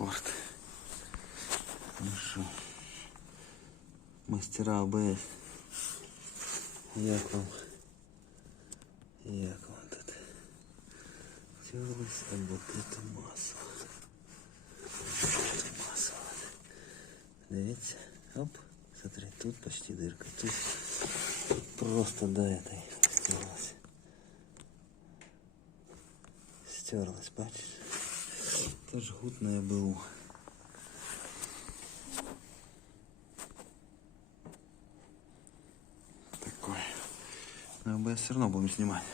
комфорт. Ну що, мастера АБС, як вам тут терлось або це масло. Дивіться, оп, смотри, тут почти дырка, тут просто до этой стерлась. Стерлась, бачишь? Это жгутное БУ. Такое. Но АБС все равно будем снимать.